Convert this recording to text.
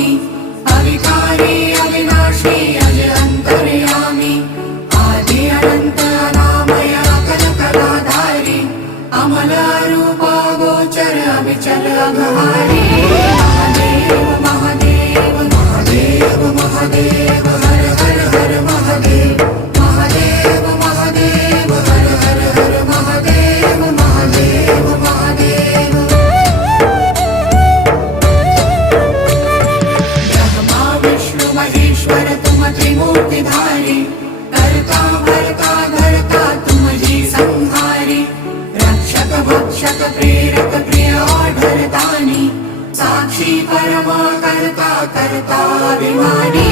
स्वामी अविकारी अविनाशी अज अंतर्यामी आदि अनंत अनामय अकल कलाधारी अमल रूप गोचर अविचल अघहारी महादेव महादेव महादेव महादेव हर हर हर महादेव महादेव महादेव हर हर हर महादेव महादेव महादेव ब्रह्मा विष्णु महेश्वर तुम त्रिमूर्तिधारी कर्ता भर्ता धर्ता तुम जी संहारी रक्षक भक्षक प्रेरक प्रिय आढरतानी साक्षी परमा कर्ता कर्ता अभिमानी